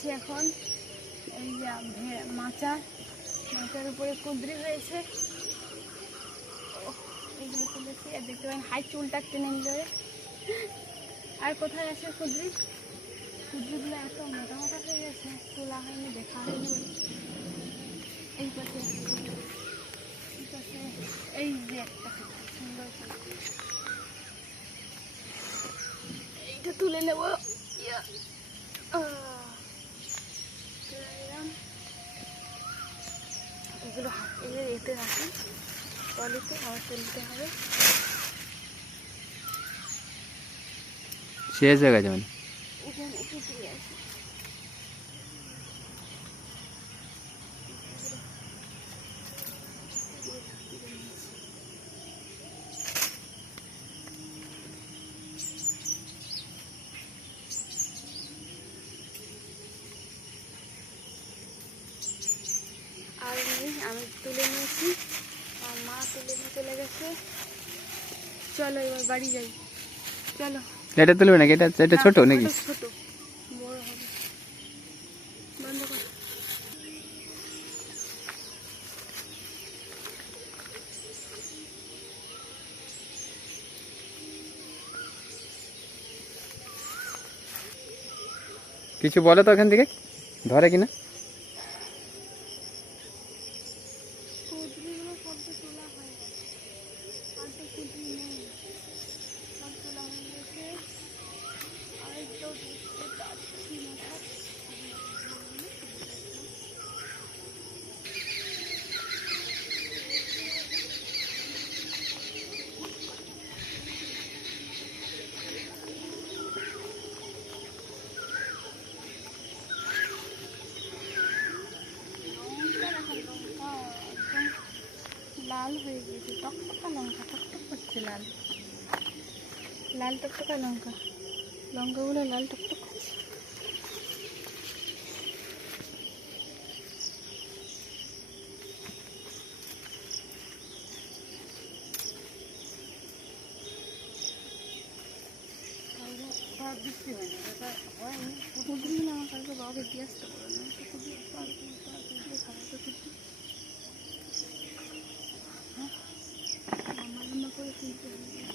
তুলছি এখন। এই যে মাচার উপরে কুঁদরি হয়েছে, এইগুলো তুলেছি। আর দেখতে পাবেন হাই চুলটা টেনে নিল। আর কোথায় আছে কুঁদরিগুলো এত মোটা মোটা হয়ে গেছে, তোলা হয়নি, দেখা হয়নি। এই পাশে এই যে একটা সুন্দর, এইটা তুলে নেব। এগুলো এতে রাখি, টলিতে আবার তুলতে হবে। শেষ হয়ে গেছে মানে একটু তুলে আসি। আর আমি তুলে নিয়েছি, আমার মা তুলে নিয়ে চলে গেছে। চলো এবার বাড়ি যাই, চলো। এটা তুলবে নাকি? এটা ছোট নাকি? ছোট, বড় হবে। বন্ধ কর। কিছু বলো তো এখান থেকে, ধরে কিনা? কুঁদরিগুলো সব তো তোলা হয়, আর তো কুঁদরি নেই, সব তোলা হয়ে গেছে। আর একটাও দেখতে পাচ্ছি না। লাল হয়ে গেছে, টকটকা লঙ্কা, টকটক করছে লাল লাল টকটকা লঙ্কা, লঙ্কাগুলো লাল টকটক করছে। কুঁদরিগুলো আমার কালকে বাবাকে দিয়ে আসতে পারো না, লম্বা লম্বা করে তুলতে হবে।